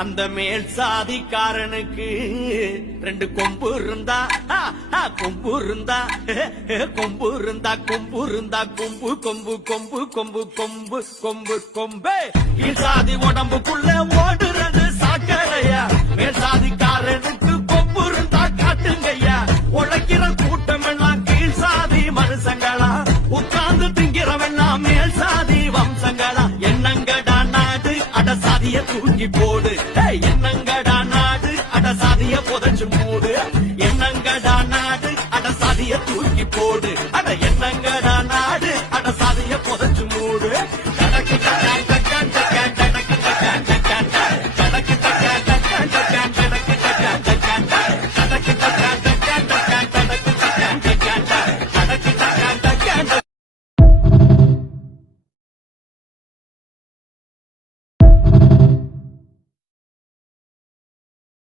அந்த மேல் சாதிக்காரனுக்கு ரெண்டு கொம்பு இருந்தா கொம்பு இருந்தா கொம்பு இருந்தா கொம்பு இருந்தா கொம்பு கொம்பு கொம்பு கொம்பு கொம்பு கொம்பு கொம்பு கீழ் சாதி உடம்புக்குள்ள ஓடுறது சாக்கடையா மேல் சாதிக்காரனுக்கு கொம்பு இருந்தா காட்டுங்கய்யா உழைக்கிற கூட்டம் எல்லாம் கீழ் சாதி மனுஷங்களா உட்கார்ந்து திங்கிறவெல்லாம் மேல் சாதி வம்சங்களா என்னங்கடா நாடு அட சாதிய தூக்கி போடு என்னங்க